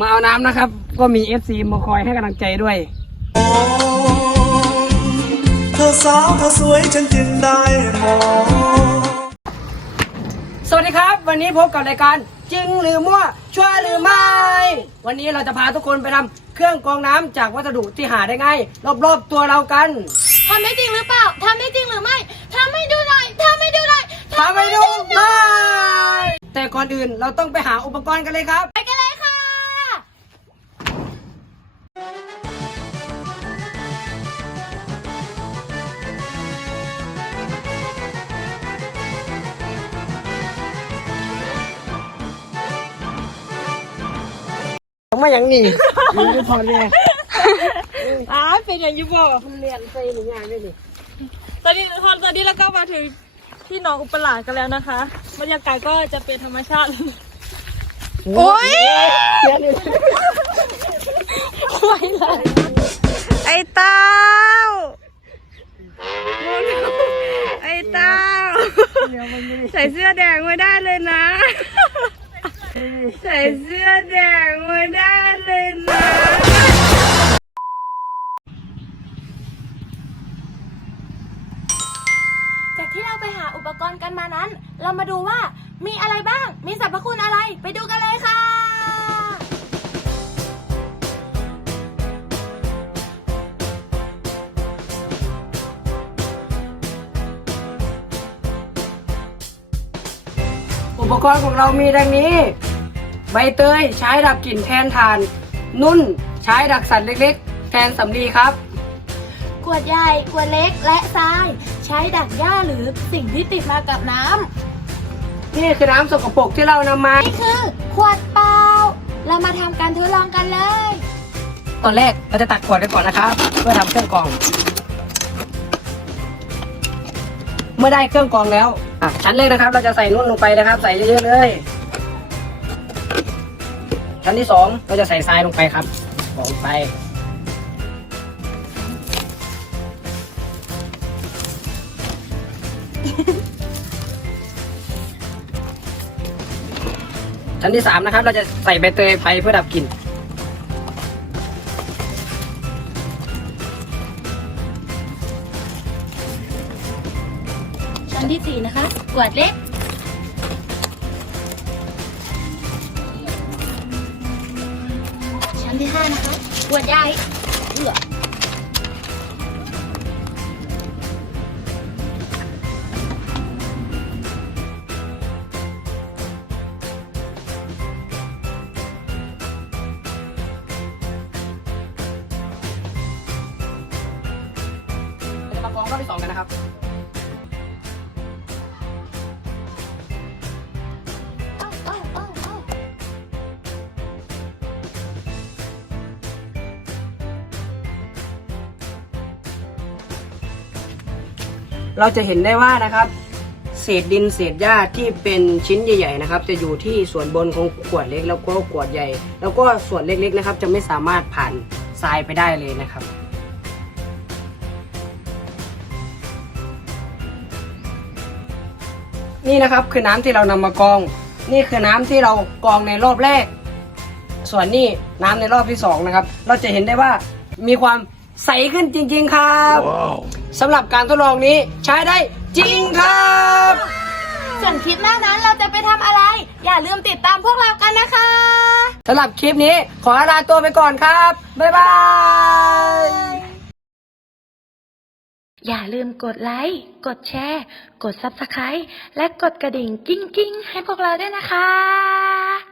มาเอาน้ำนะครับ ก็มี FC มาคอยให้กำลังใจด้วย เธอสาวเธอสวยฉันจึงได้มองสวัสดีครับ วันนี้พบกับรายการจริงหรือมั่วช่วยหรือไม่ วันนี้เราจะพาทุกคนไปทำเครื่องกรองน้ำจากวัสดุที่หาได้ง่ายรอบๆตัวเรากัน ทำได้จริงหรือเปล่า ทำได้จริงหรือไม่ทำให้ดูหน่อยทำให้ดูหน่อยพาไปดูได้แต่ก่อนอื่นเราต้องไปหาอุปกรณ์กันเลยครับ ไป มมาอย่างนี้มันจะพอเลยอ้าเป็นอย่างยุบบอกมันเรียนใส่หรืองานด้วยนี่ตอนนี้ตอนตอนนี้เราก็มาถึงที่หนองอุปหลาดกันแล้วนะคะบรรยากาศก็จะเป็นธรรมชาติโอ้ยเรียนเลยไม่เลยไอ้เต้าไอ้เต้าใส่เสื้อแดงไม่ได้เลยนะ ใส่เสื้อแดงไม่ได้เลยนะจากที่เราไปหาอุปกรณ์กันมานั้น เรามาดูว่ามีอะไรบ้าง มีสรรพคุณอะไร ไปดูกันเลยค่ะ อุปกรณ์ของเรามีดังนี้ ใบเตยใช้ดับกลิ่นแทนถ่าน นุ่นใช้ดักสัตว์เล็กๆ แทนสำลีครับ ขวดใหญ่ขวดเล็กและทราย ใช้ดักหญ้าหรือสิ่งที่ติดมากับน้ำนี่คือน้ำสกปรกที่เรานำมา นี่คือขวดเปล่า เรามาทำการทดลองกันเลย ตอนแรกเราจะตัดขวดกันก่อนนะครับ เพื่อทำเครื่องกรอง มื่อได้เครื่องกรองแล้วอะชั้นแรกนะครับ เราจะใส่นุ่นลงไปนะครับ ใส่เยอะๆเลยชั้นที่สองเราจะใส่ทรายลงไปครับบอกลงไปชั้นที่สามนะครับ เราจะใส่ใบเตยไปเพื่อดับกลิ่น ชั้นที่สี่นะคะขวดเล็กชั้นที่ห้านะคะขวดใหญ่เอือจะมากรองรอบที่สองกันนะครับ เราจะเห็นได้ว่านะครับ เศษดินเศษหญ้าที่เป็นชิ้นใหญ่ๆนะครับ จะอยู่ที่ส่วนบนของขวดเล็กแล้วก็ขวดใหญ่ แล้วก็ส่วนเล็กๆนะครับ จะไม่สามารถผ่านทรายไปได้เลยนะครับนี่นะครับคือน้ำที่เรานำมากรอง นี่คือน้ำที่เรากองในรอบแรก ส่วนนี้น้ำในรอบที่สองนะครับ เราจะเห็นได้ว่ามีความ ใสขึ้นจริง ๆ ครับสำหรับการทดลองนี้ใช้ได้จริงครับ ส่วนคลิปหน้านั้นเราจะไปทำอะไร อย่าลืมติดตามพวกเรากันนะคะสำหรับคลิปนี้ขอลาตัวไปก่อนครับ บ๊ายบาย อย่าลืมกดไลค์ กดแชร์ กด Subscribe และกดกระดิ่งกิ้งกิ้งๆให้พวกเราด้วยนะคะ